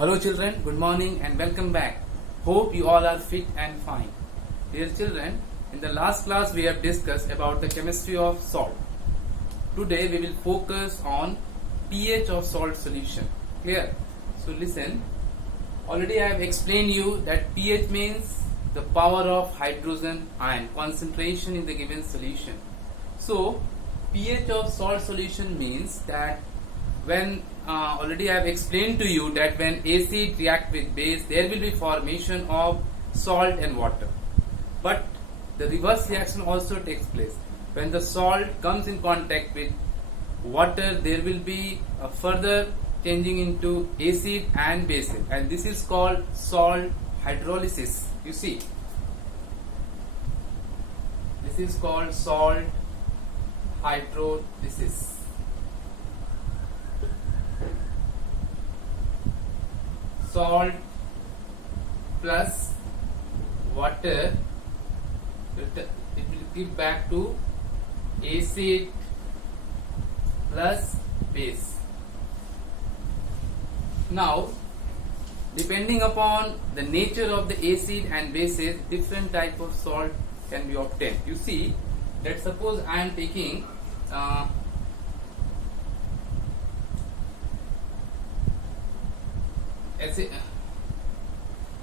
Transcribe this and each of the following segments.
Hello children, good morning and welcome back. Hope you all are fit and fine. Dear children, in the last class we have discussed about the chemistry of salt. Today we will focus on pH of salt solution. Clear? So listen, already I have explained you that pH means the power of hydrogen ion concentration in the given solution. So pH of salt solution means that when already I have explained to you that when acid react with base, there will be formation of salt and water. But the reverse reaction also takes place. When the salt comes in contact with water, there will be a further changing into acid and base, and this is called salt hydrolysis. You see, this is called salt hydrolysis. Salt plus water, it will give back to acid plus base. Now, depending upon the nature of the acid and bases, different type of salt can be obtained. You see that suppose I am taking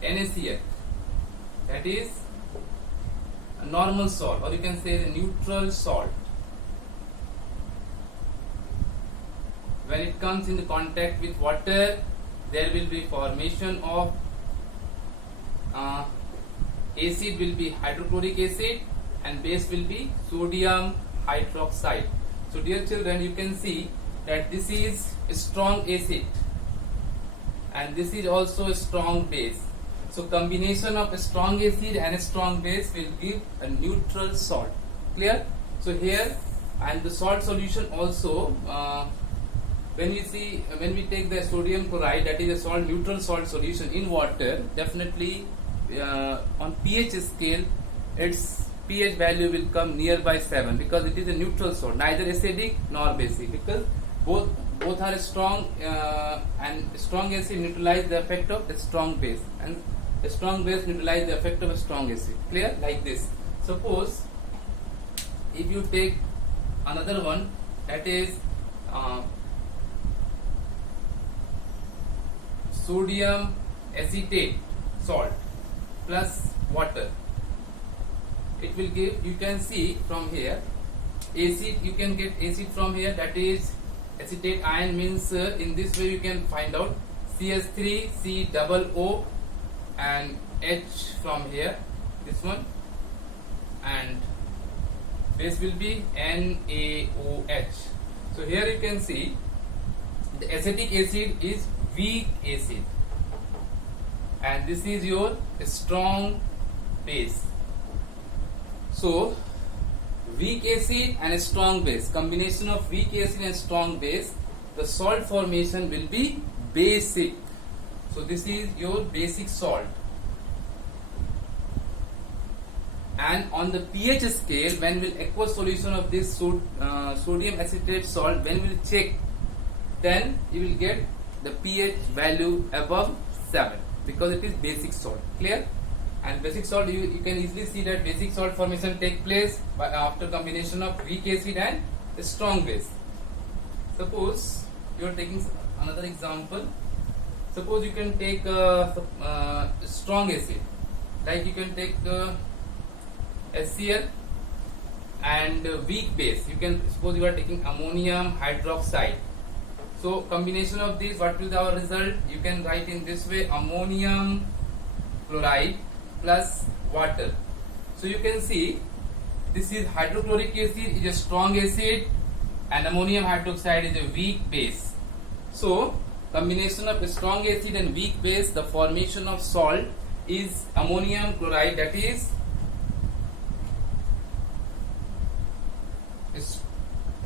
NaCl, that is a normal salt, or you can say the neutral salt. When it comes into contact with water, there will be formation of acid will be hydrochloric acid and base will be sodium hydroxide. So dear children, you can see that this is a strong acid and this is also a strong base. So combination of a strong acid and a strong base will give a neutral salt. Clear? So here, and the salt solution also, when we take the sodium chloride, that is a salt neutral salt solution in water, definitely on pH scale its pH value will come nearby 7 because it is a neutral salt, neither acidic nor basic, because both are strong and strong acid neutralize the effect of a strong base, and a strong base neutralize the effect of a strong acid. Clear? Like this. Suppose if you take another one, that is sodium acetate salt plus water, it will give, you can see from here, acid, you can get acid from here, that is acetate ion means in this way you can find out CH3 COO and H from here, this one, and base will be NaOH. So here you can see the acetic acid is weak acid and this is your strong base. So weak acid and a strong base, combination of weak acid and strong base, the salt formation will be basic. So this is your basic salt. And on the pH scale, when will aqueous solution of this sodium acetate salt, when we will check, then you will get the pH value above 7 because it is basic salt. Clear? And basic salt, you can easily see that basic salt formation take place after combination of weak acid and a strong base. Suppose you are taking another example. Suppose you can take strong acid, like you can take HCl and weak base. You can suppose you are taking ammonium hydroxide. So combination of these, what will be our result? You can write in this way: ammonium chloride plus water. So you can see this is hydrochloric acid is a strong acid and ammonium hydroxide is a weak base. So combination of a strong acid and weak base, the formation of salt is ammonium chloride, that is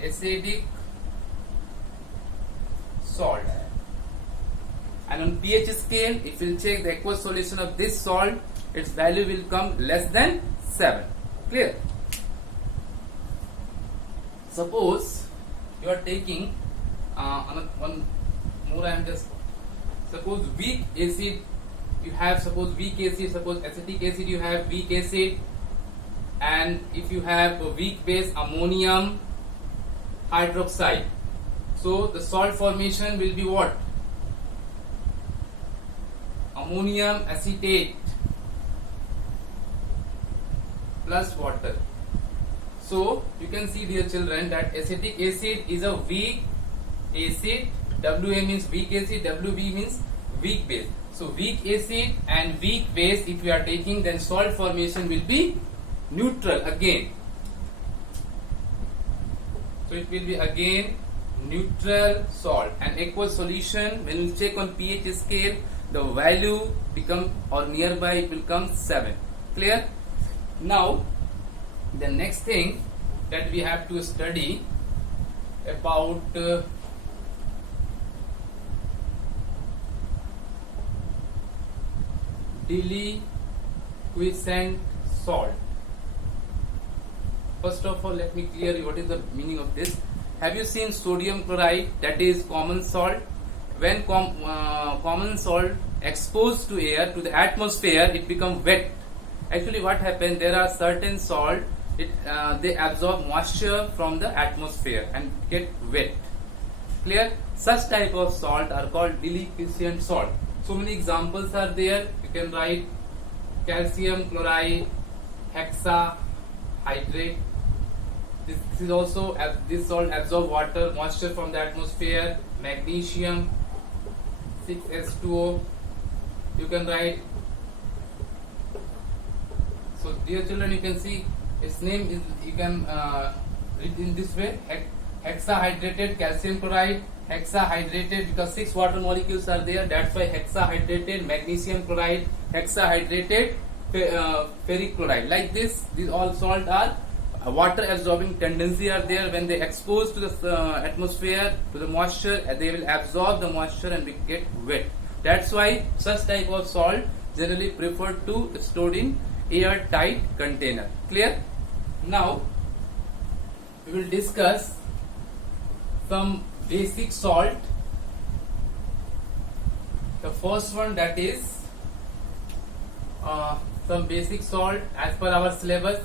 acidic salt. And on pH scale, if we will check the aqueous solution of this salt, its value will come less than 7. Clear? Suppose you are taking one more, I am just suppose weak acid you have, suppose weak acid, suppose acetic acid you have weak acid, and if you have a weak base ammonium hydroxide, so the salt formation will be what? Ammonium acetate plus water. So you can see, dear children, that acetic acid is a weak acid. Wa means weak acid, Wb means weak base. So weak acid and weak base if we are taking, then salt formation will be neutral again. So it will be again neutral salt, and aqueous solution, when we check on pH scale, the value become, or nearby it will come 7. Clear? Now the next thing that we have to study about deliquescent salt. First of all, let me clear you what is the meaning of this. Have you seen sodium chloride, that is common salt? When common salt exposed to air, to the atmosphere, it becomes wet. Actually what happens, there are certain salt, they absorb moisture from the atmosphere and get wet. Clear? Such type of salt are called deliquescent salt. So many examples are there. You can write calcium chloride, hexahydrate. This is also, this salt absorb water, moisture from the atmosphere. Magnesium 6H2O. You can write. So dear children, you can see its name is, you can read in this way: hexahydrated calcium chloride. Hexahydrated because 6 water molecules are there, that's why hexahydrated. Magnesium chloride, hexahydrated ferric chloride. Like this, these all salt are water absorbing tendency are there. When they expose to the atmosphere, to the moisture, they will absorb the moisture and will get wet. That's why such type of salt generally preferred to stored in airtight container. Clear? Now we will discuss some basic salt. The first one, that is some basic salt as per our syllabus.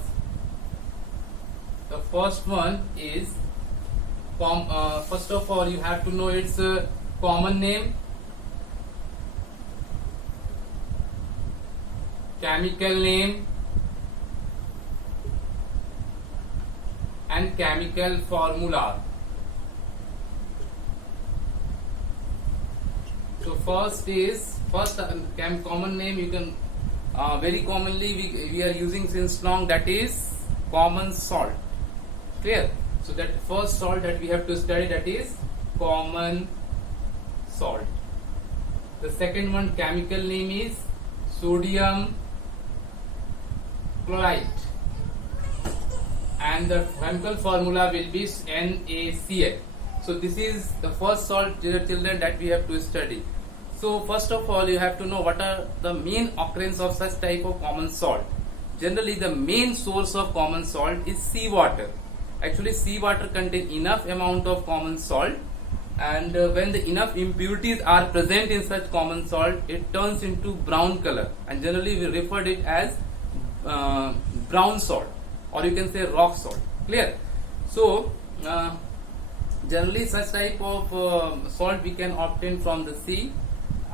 The first one is first of all you have to know its common name, chemical name, and chemical formula. So first common name, you can very commonly we are using since long, that is common salt. Clear? So that first salt that we have to study, that is common salt. The second one, chemical name is sodium chloride, and the chemical formula will be NaCl. So this is the first salt, dear children, that we have to study. So first of all, you have to know what are the main occurrence of such type of common salt. Generally, the main source of common salt is seawater. Actually, seawater contains enough amount of common salt, and when the enough impurities are present in such common salt, it turns into brown color, and generally we refer it as brown salt, or you can say rock salt. Clear? So generally such type of salt we can obtain from the sea.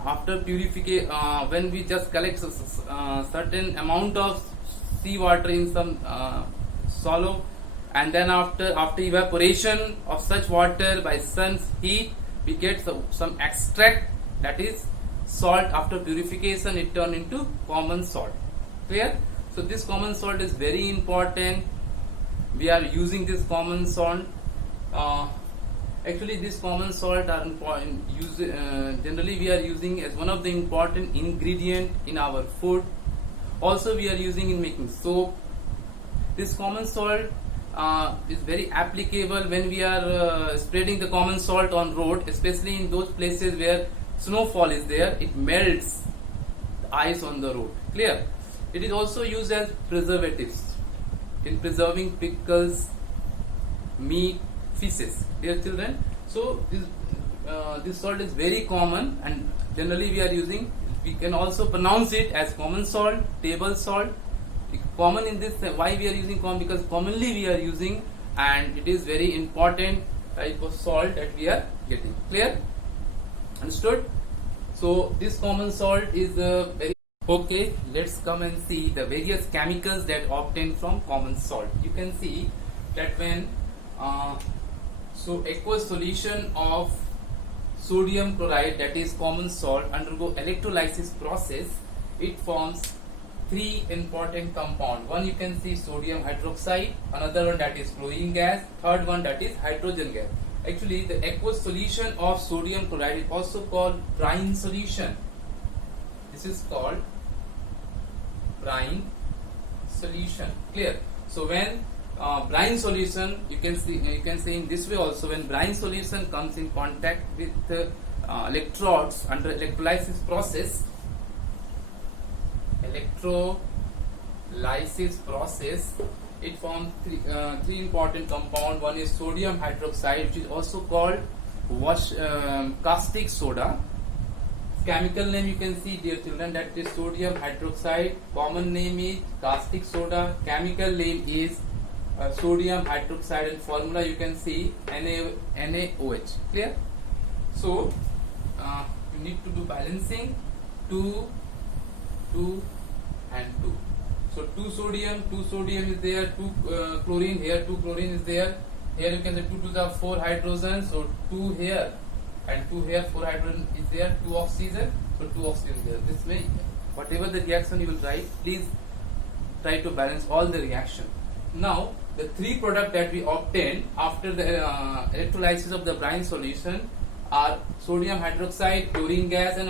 After purification, when we just collect certain amount of seawater in some shallow, and then after evaporation of such water by sun's heat, we get some extract, that is salt. After purification, it turns into common salt. Clear? So this common salt is very important. We are using this common salt. Actually, this common salt are important. Generally, we are using as one of the important ingredient in our food. Also, we are using in making soap. This common salt is very applicable when we are spreading the common salt on road, especially in those places where snowfall is there. It melts the ice on the road. Clear? It is also used as preservatives in preserving pickles, meat, fishes. Dear children, so this salt is very common, and generally we are using. We can also pronounce it as common salt, table salt. Common in this, why we are using common? Because commonly we are using, and it is very important type of salt that we are getting. Clear? Understood? So this common salt is very okay. Let's come and see the various chemicals that obtained from common salt. You can see that when aqueous solution of sodium chloride, that is common salt, undergo electrolysis process, it forms three important compounds. One you can see sodium hydroxide, another one that is chlorine gas, third one that is hydrogen gas. Actually, the aqueous solution of sodium chloride is also called brine solution. This is called brine solution. Clear? So when brine solution, you can say in this way also, when brine solution comes in contact with electrodes under electrolysis process, it forms three important compounds. One is sodium hydroxide, which is also called caustic soda. Chemical name you can see, dear children, that is sodium hydroxide. Common name is caustic soda. Chemical name is sodium hydroxide, and formula you can see NaOH. Clear? So you need to do balancing 2, 2 and 2. So 2 sodium is there, 2 chlorine, here 2 chlorine is there. Here you can say 2 to the 4 hydrogen, so 2 here and 2 here, 4 hydrogen is there, 2 oxygen, so 2 oxygen is there. This way, whatever the reaction you will write, please try to balance all the reaction. Now, the three products that we obtain after the electrolysis of the brine solution are sodium hydroxide, chlorine gas, and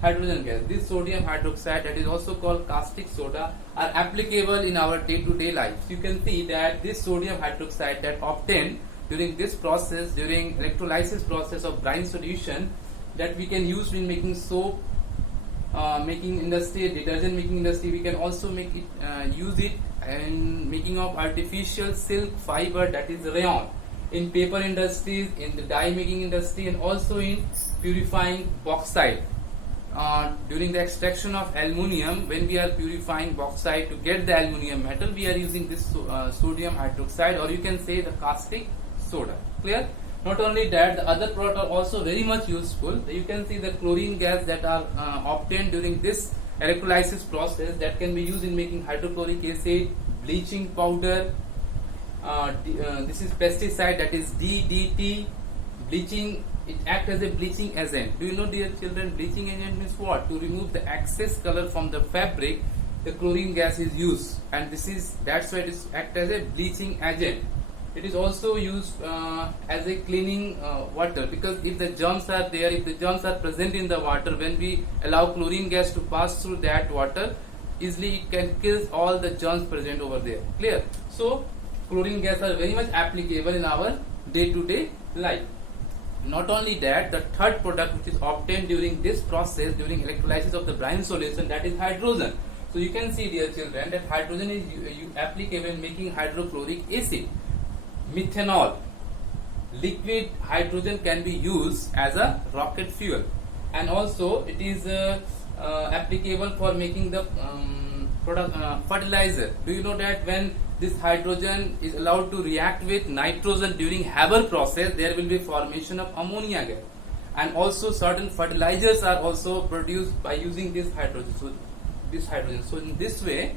hydrogen gas. This sodium hydroxide, that is also called caustic soda, are applicable in our day-to-day life. You can see that this sodium hydroxide that obtained during this process, during electrolysis process of brine solution, that we can use in making soap, making industry, detergent making industry. We can also make it, use it in making of artificial silk fiber, that is rayon, in paper industries, in the dye making industry, and also in purifying bauxite. During the extraction of aluminium, when we are purifying bauxite to get the aluminium metal, we are using this sodium hydroxide, or you can say the caustic soda. Clear? Not only that, the other products are also very much useful. You can see the chlorine gas that are obtained during this electrolysis process, that can be used in making hydrochloric acid, bleaching powder. This is pesticide, that is DDT. Bleaching, it acts as a bleaching agent. Do you know, dear children, bleaching agent means what? To remove the excess color from the fabric, the chlorine gas is used, and that's why it is act as a bleaching agent. It is also used as a cleaning water, because if the germs are there, if the germs are present in the water, when we allow chlorine gas to pass through that water, easily it can kill all the germs present over there. Clear? So chlorine gas are very much applicable in our day-to-day life. Not only that, the third product which is obtained during this process, during electrolysis of the brine solution, that is hydrogen. So you can see, dear children, that hydrogen is applicable in making hydrochloric acid. Methanol, liquid hydrogen, can be used as a rocket fuel, and also it is applicable for making the fertilizer. Do you know that when this hydrogen is allowed to react with nitrogen during Haber process, there will be formation of ammonia gas, and also certain fertilizers are also produced by using this hydrogen. So in this way,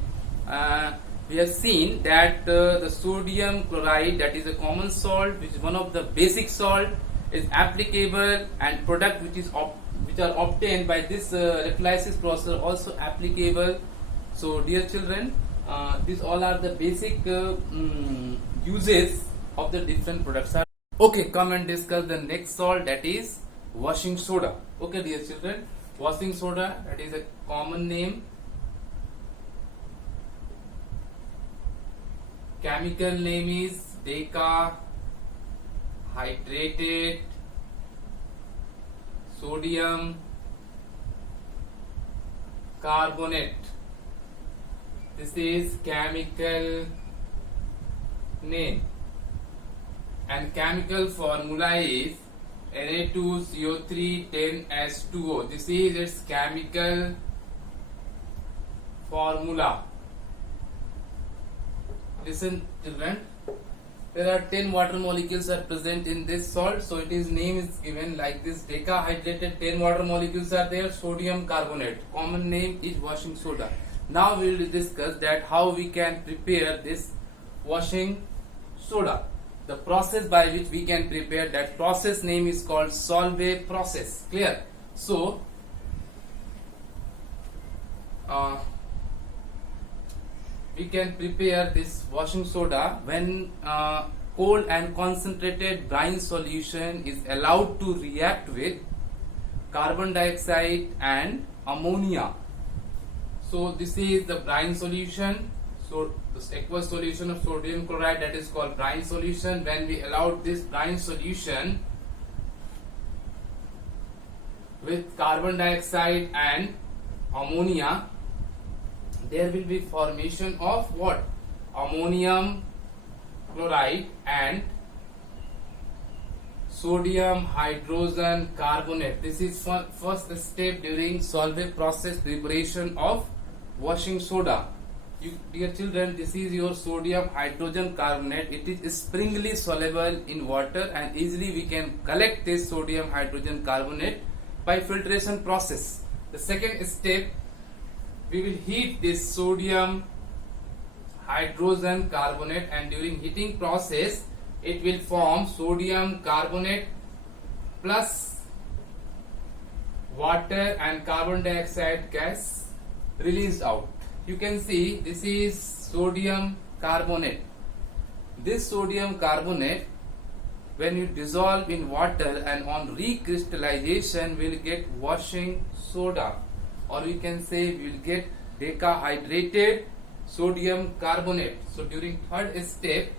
we have seen that the sodium chloride, that is a common salt, which is one of the basic salt, is applicable, and product which are obtained by this electrolysis process also applicable. So dear children, these all are the basic uses of the different products. Okay, come and discuss the next salt, that is washing soda. Okay, dear children, washing soda, that is a common name. Chemical name is decahydrated sodium carbonate. This is chemical name, and chemical formula is Na2CO3 10H2O. This is its chemical formula. Listen, children. There are 10 water molecules are present in this salt, so its name is given like this. Decahydrated 10 water molecules are there. Sodium carbonate. Common name is washing soda. Now we will discuss that how we can prepare this washing soda. The process by which we can prepare that process name is called Solvay process. Clear? So we can prepare this washing soda when cold and concentrated brine solution is allowed to react with carbon dioxide and ammonia. So this is the brine solution. So this aqueous solution of sodium chloride, that is called brine solution. When we allowed this brine solution with carbon dioxide and ammonia, there will be formation of what? Ammonium chloride and sodium hydrogen carbonate. This is first step during Solvay process preparation of washing soda. Dear children, this is your sodium hydrogen carbonate. It is springly soluble in water and easily we can collect this sodium hydrogen carbonate by filtration process. The second step, we will heat this sodium hydrogen carbonate, and during heating process it will form sodium carbonate plus water and carbon dioxide gas released out. You can see this is sodium carbonate. This sodium carbonate, when you dissolve in water and on recrystallization, will get washing soda, or we can say we will get decahydrated sodium carbonate. So during third step,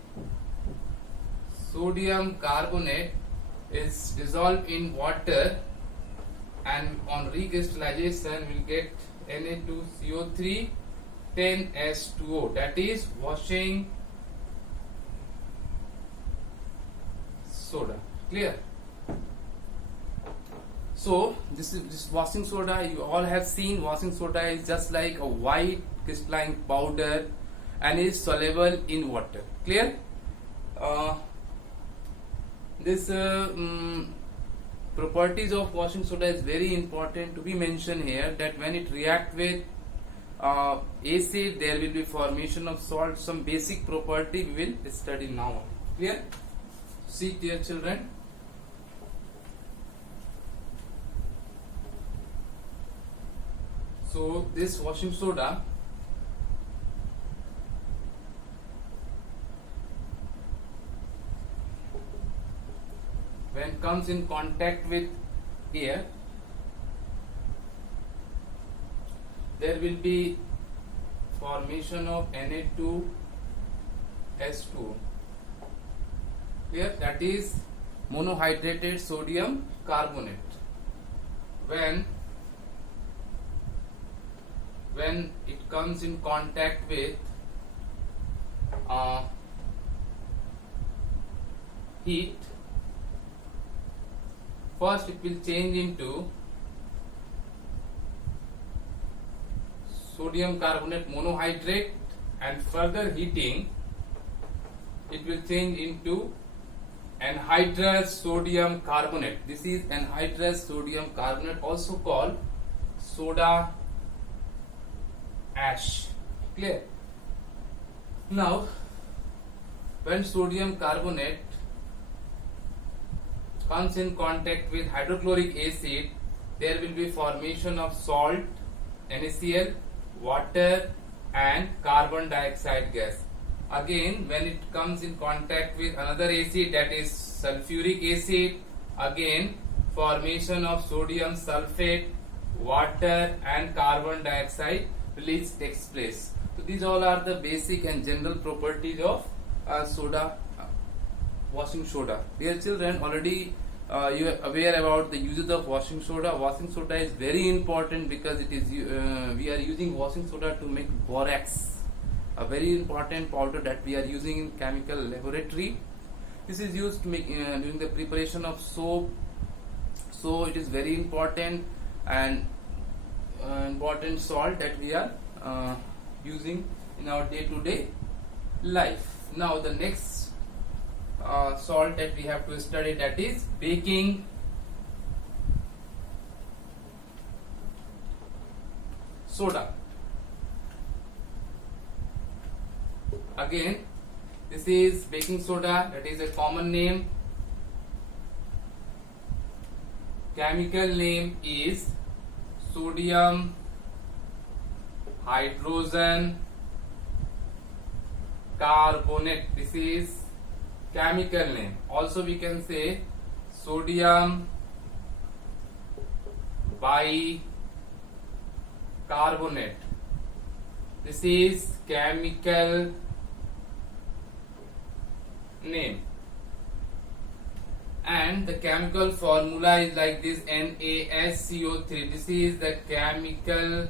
sodium carbonate is dissolved in water and on recrystallization we will get Na2CO3 10H2O, that is washing soda. Clear? So this washing soda, you all have seen washing soda is just like a white crystalline powder and is soluble in water. Clear? This properties of washing soda is very important to be mentioned here, that when it react with acid, there will be formation of salt. Some basic property we will study now. Clear? See, dear children. So this washing soda, when comes in contact with air, there will be formation of Na2H2O. Clear? That is monohydrated sodium carbonate. When it comes in contact with heat, first it will change into sodium carbonate monohydrate, and further heating it will change into anhydrous sodium carbonate. This is anhydrous sodium carbonate, also called soda ash. Clear? Now when sodium carbonate comes in contact with hydrochloric acid, there will be formation of salt, NaCl, water and carbon dioxide gas. Again, when it comes in contact with another acid, that is sulfuric acid, again formation of sodium sulfate, water and carbon dioxide release takes place. So these all are the basic and general properties of soda, washing soda. Dear children, already you are aware about the uses of washing soda. Washing soda is very important because it is we are using washing soda to make borax, a very important powder that we are using in chemical laboratory. This is used to make during the preparation of soap, So it is very important and important salt that we are using in our day-to-day life. Now the next salt that we have to study, that is baking soda. Again, this is baking soda, that is a common name. Chemical name is sodium hydrogen carbonate. This is chemical name. Also we can say sodium bicarbonate. This is chemical name. And the chemical formula is like this, NaSCO3. This is the chemical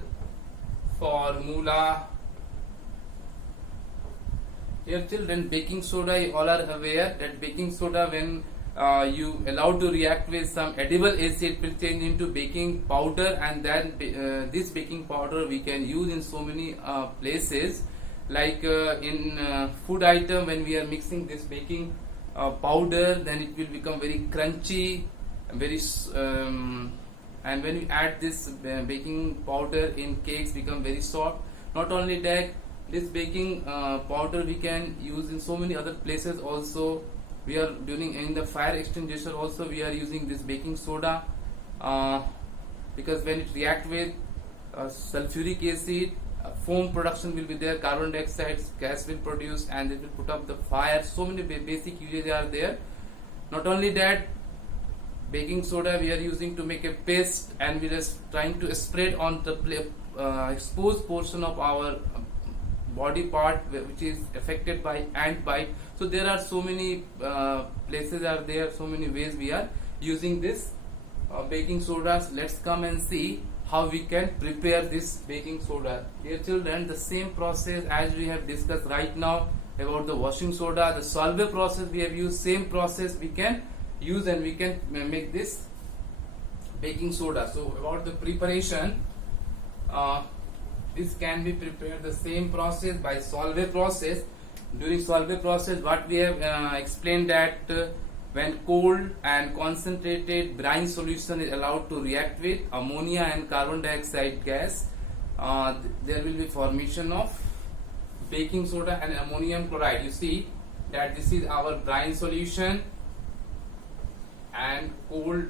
formula. Here children, baking soda, you all are aware that baking soda, when you allow to react with some edible acid, will change into baking powder, and then this baking powder we can use in so many places, like in food item. When we are mixing this baking powder, then it will become very crunchy, very and when we add this baking powder in cakes, become very soft. Not only that, this baking powder we can use in so many other places also. We are doing in the fire extinguisher also, we are using this baking soda, because when it react with sulfuric acid, foam production will be there, carbon dioxide gas will produce, and it will put up the fire. So many basic uses are there. Not only that, baking soda we are using to make a paste, and we are trying to spread on the exposed portion of our body part which is affected by ant bite. So there are so many places are there, so many ways we are using this baking soda. Let's come and see how we can prepare this baking soda. Dear children, the same process as we have discussed right now about the washing soda, the Solvay process we have used, same process we can use, and we can make this baking soda. So about the preparation, this can be prepared the same process by Solvay process. During Solvay process, what we have explained that when cold and concentrated brine solution is allowed to react with ammonia and carbon dioxide gas, there will be formation of baking soda and ammonium chloride. You see that this is our brine solution, and cold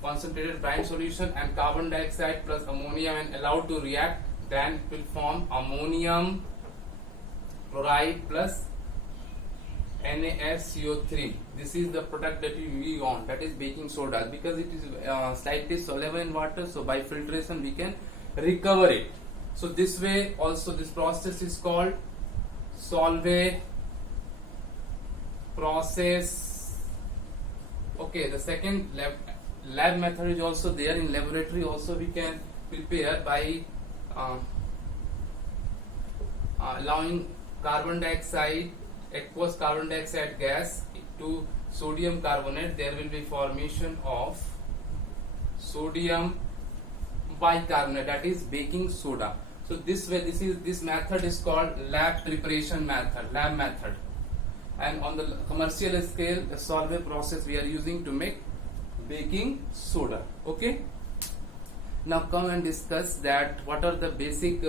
concentrated brine solution and carbon dioxide plus ammonia, when allowed to react, then it will form ammonium chloride plus NaSCO3. This is the product that we want, that is baking soda. Because it is slightly soluble in water, so by filtration we can recover it. So this way also, this process is called Solvay process. Okay, the second lab method is also there. In laboratory also we can prepare by allowing carbon dioxide, aqueous carbon dioxide gas to sodium carbonate. There will be formation of sodium bicarbonate, that is baking soda. So this way, this method is called lab preparation method, lab method. And on the commercial scale, the Solvay process we are using to make baking soda. Okay. Now come and discuss that what are the basic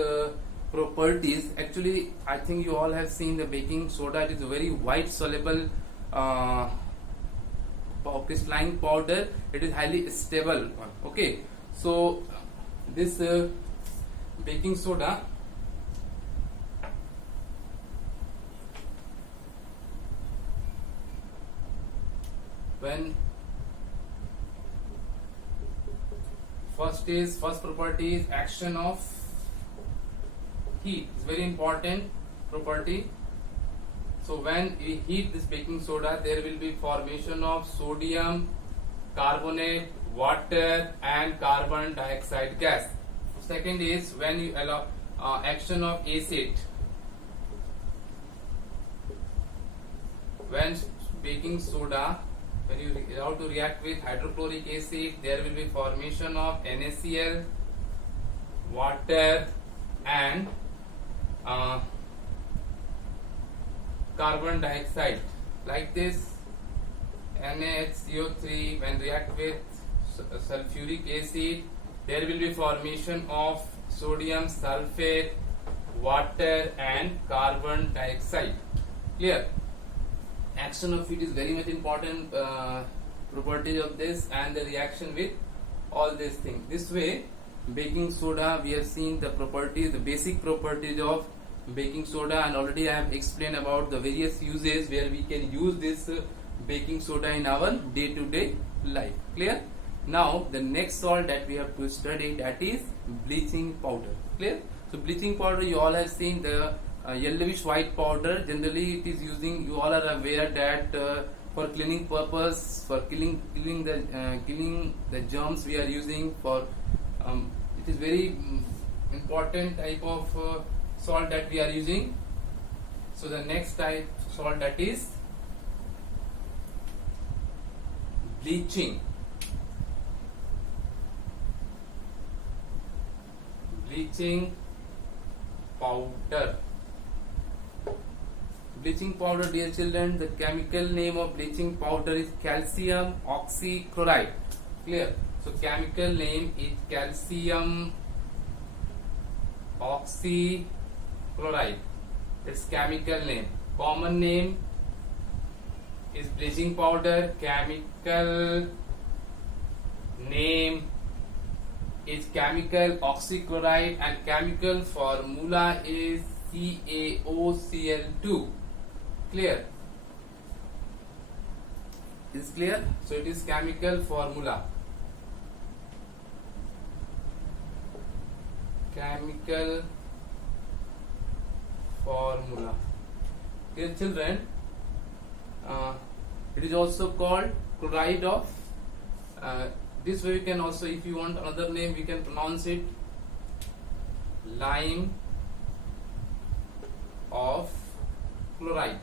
properties. Actually, I think you all have seen the baking soda. It is a very white soluble crystalline powder. It is highly stable one. Okay. So this baking soda, when first property is action of heat. It's very important property. So when we heat this baking soda, there will be formation of sodium carbonate, water, and carbon dioxide gas. Second is when you allow action of acid. When baking soda when you allow to react with hydrochloric acid, there will be formation of NaCl, water, and carbon dioxide. Like this, NaHCO3 when react with sulfuric acid, there will be formation of sodium sulfate, water, and carbon dioxide. Clear? Action of it is very much important property of this, and the reaction with all these things. This way, baking soda, we have seen the properties, the basic properties of baking soda, and already I have explained about the various uses where we can use this baking soda in our day-to-day life. Clear? Now the next salt that we have to study, that is bleaching powder. Clear? So bleaching powder, you all have seen the yellowish white powder. Generally it is using, you all are aware that for cleaning purpose, for killing the germs we are using for it is very important type of salt that we are using. So the next type salt, that is bleaching powder. Bleaching powder, dear children, the chemical name of bleaching powder is calcium oxychloride. Clear? So chemical name is calcium oxychloride. Its chemical name. Common name is bleaching powder. Chemical name is chemical oxychloride, and chemical formula is CaOCl2. Clear? Is clear? So it is chemical formula. Chemical formula. Dear children, it is also called chloride of. This way we can also, if you want another name, we can pronounce it lime of chloride.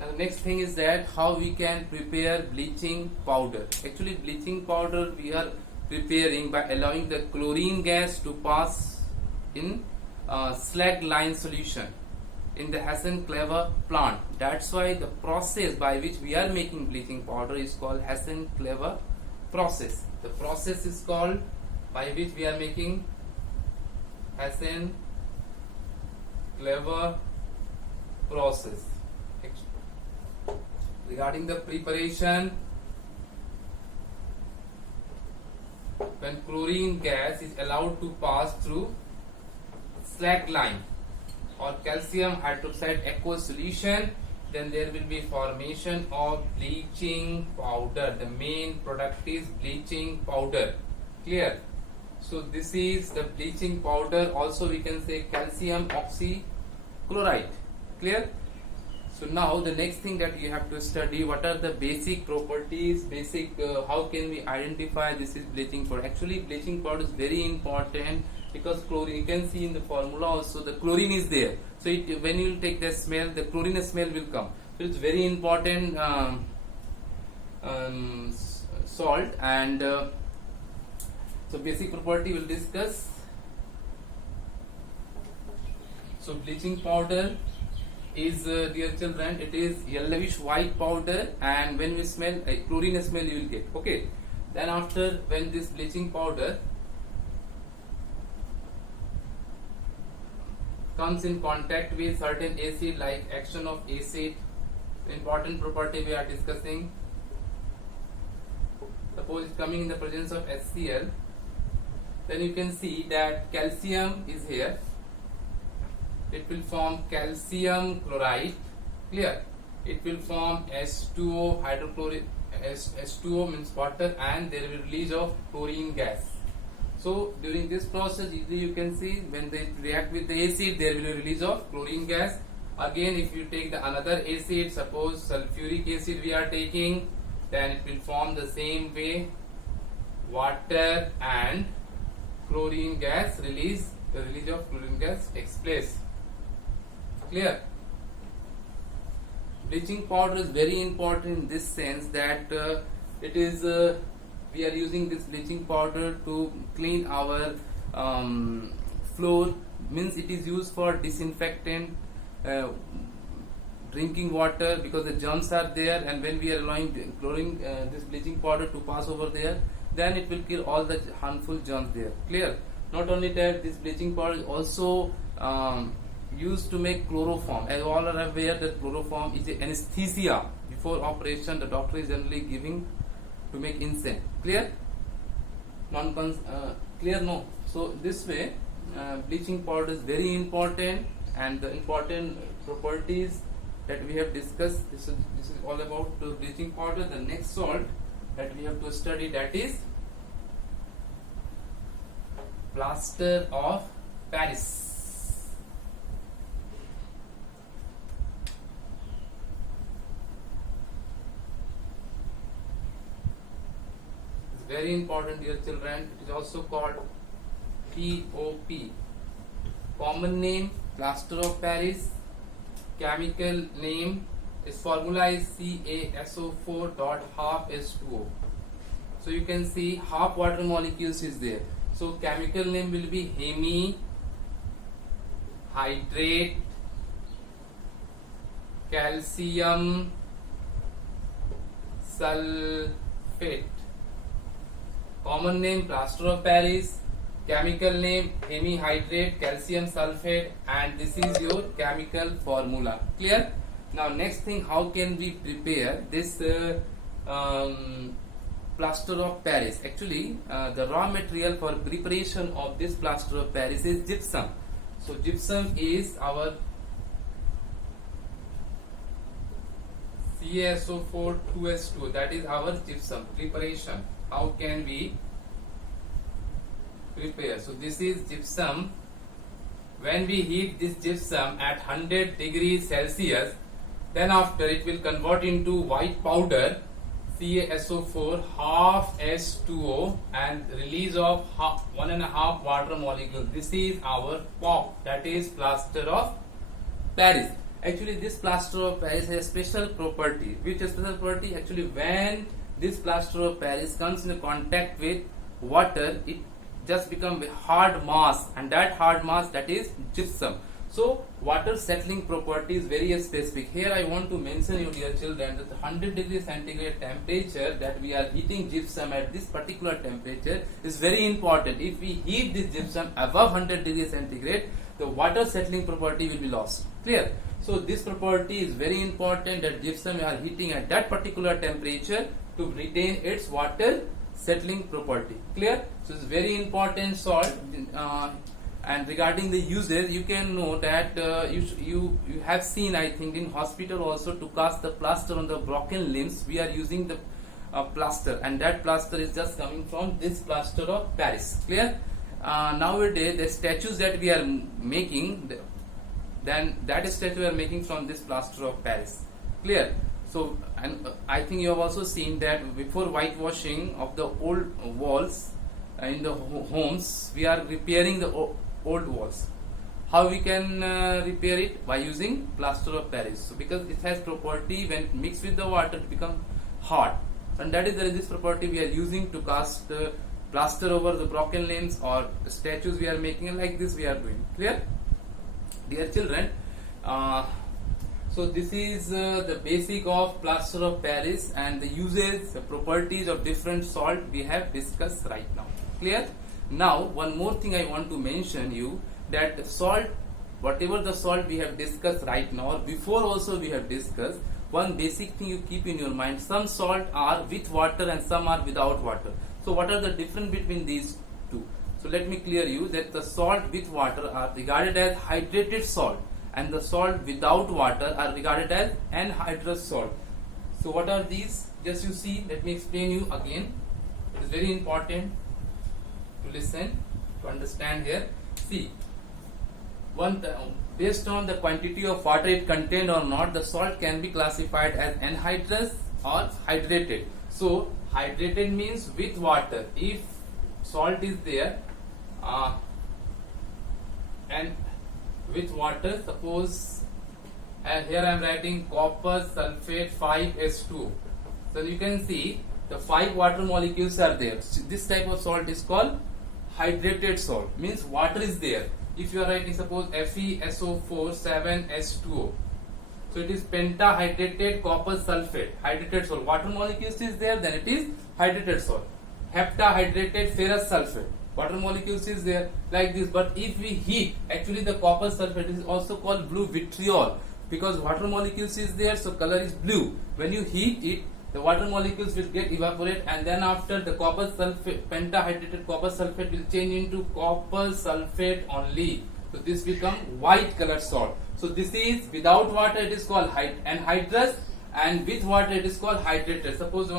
Now the next thing is that how we can prepare bleaching powder. Actually bleaching powder we are preparing by allowing the chlorine gas to pass in slag line solution in the Hasenclever plant. That's why the process by which we are making bleaching powder is called Hasenclever process. The process is called by which we are making Hasenclever process. Regarding the preparation, when chlorine gas is allowed to pass through slag line or calcium hydroxide aqueous solution, then there will be formation of bleaching powder. The main product is bleaching powder. Clear? So this is the bleaching powder. Also we can say calcium oxychloride. Clear? So now the next thing that you have to study, what are the basic properties, how can we identify this is bleaching powder. Actually bleaching powder is very important because chlorine, you can see in the formula also the chlorine is there. So when you take the smell, the chlorine smell will come. So it's very important salt, and so basic property we'll discuss. So bleaching powder is, dear children, it is yellowish white powder, and when we smell chlorine smell you will get. Okay. Then after, when this bleaching powder comes in contact with certain acid, like action of acid, important property we are discussing. Suppose it's coming in the presence of HCl, then you can see that calcium is here. It will form calcium chloride. Clear? It will form H2O, hydrochloric H2O means water, and there will be release of chlorine gas. So during this process, easily you can see when they react with the acid, there will be release of chlorine gas. Again, if you take the another acid, suppose sulfuric acid we are taking, then it will form the same way, water and chlorine gas release. The release of chlorine gas takes place. Clear? bleaching powder is very important in this sense that it is we are using this bleaching powder to clean our floor, means it is used for disinfectant drinking water, because the germs are there, and when we are allowing this bleaching powder to pass over there, then it will kill all the harmful germs there. Clear? Not only that, this bleaching powder is also used to make chloroform. As all are aware that chloroform is an anesthesia. Before operation, the doctor is generally giving to make insane. Clear? Clear? No. So this way, bleaching powder is very important, and the important properties that we have discussed. This is all about the bleaching powder. The next salt that we have to study, that is plaster of Paris. Very important, dear children. It is also called POP. Common name plaster of Paris. Chemical name is formula is CaSO4 dot half H2O. So you can see half water molecules is there. So chemical name will be hemihydrate calcium sulfate. Common name plaster of Paris, chemical name hemihydrate calcium sulfate, and this is your chemical formula. Clear? Now next thing, how can we prepare this plaster of Paris? Actually, the raw material for preparation of this plaster of Paris is gypsum. So gypsum is our CaSO4 2H2, that is our gypsum preparation. How can we prepare? So this is gypsum. When we heat this gypsum at 100 degrees Celsius, then after it will convert into white powder CaSO4 half H2O and release of 1.5 water molecule. This is our POP, that is plaster of Paris. Actually, this plaster of Paris has a special property. Which is special property? Actually, when this plaster of Paris comes in contact with water, it just becomes a hard mass, and that hard mass, that is gypsum. So water settling property is very specific. Here I want to mention you, dear children, that the 100 degrees centigrade temperature that we are heating gypsum at this particular temperature is very important. If we heat this gypsum above 100 degrees centigrade, the water settling property will be lost. Clear? So this property is very important, that gypsum we are heating at that particular temperature to retain its water settling property. Clear? So it's very important salt. And regarding the uses, you can know that you have seen, I think, in hospital also, to cast the plaster on the broken limbs, we are using the plaster, and that plaster is just coming from this plaster of Paris. Clear? Nowadays the statues that we are making, then that statue we are making from this plaster of Paris. Clear? So, and I think you have also seen that before whitewashing of the old walls in the homes, we are repairing the old walls. How we can repair it? By using plaster of Paris. So because it has property, when mixed with the water, to become hard, and that is this property we are using to cast the plaster over the broken limbs or the statues we are making. Like this we are doing. Clear, dear children? So this is the basic of plaster of Paris, and the uses, the properties of different salt we have discussed right now. Clear? Now one more thing I want to mention you, that salt, whatever the salt we have discussed right now, or before also we have discussed, one basic thing you keep in your mind: some salt are with water and some are without water. So what are the difference between these two? So let me clear you that the salt with water are regarded as hydrated salt, and the salt without water are regarded as anhydrous salt. So what are these? Just you see, let me explain you again. It is very important to listen, to understand here. See, based on the quantity of water it contained or not, the salt can be classified as anhydrous or hydrated. So hydrated means with water. If salt is there and with water, suppose and here I am writing copper sulfate 5s2. So you can see the 5 water molecules are there. So this type of salt is called hydrated salt, means water is there. If you are writing suppose FeSO4 7s2O, so it is pentahydrated copper sulfate, hydrated salt. Water molecules is there, then it is hydrated salt. Heptahydrated ferrous sulfate, water molecules is there, like this. But if we heat, actually the copper sulfate is also called blue vitriol, because water molecules is there, so color is blue. When you heat it, the water molecules will get evaporate, and then after the copper sulfate, pentahydrated copper sulfate will change into copper sulfate only. So this become white color salt. So this is without water, it is called anhydrous, and with water it is called hydrated. Suppose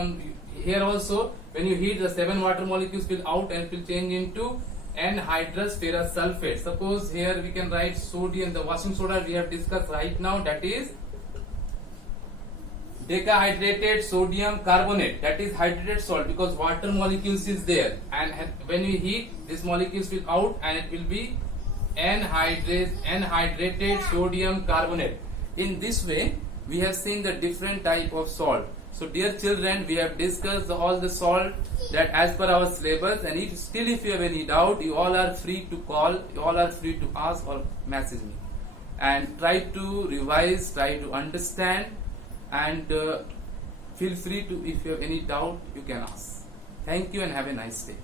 here also when you heat, the 7 water molecules will out and it will change into anhydrous ferrous sulfate. Suppose here we can write sodium, the washing soda we have discussed right now, that is decahydrated sodium carbonate, that is hydrated salt, because water molecules is there, and when you heat, these molecules will out and it will be anhydrated sodium carbonate. In this way we have seen the different type of salt. So dear children, we have discussed all the salt that as per our syllabus, and if you have any doubt, you all are free to call, you all are free to ask or message me, and try to revise, try to understand, and feel free to, if you have any doubt, you can ask. Thank you and have a nice day.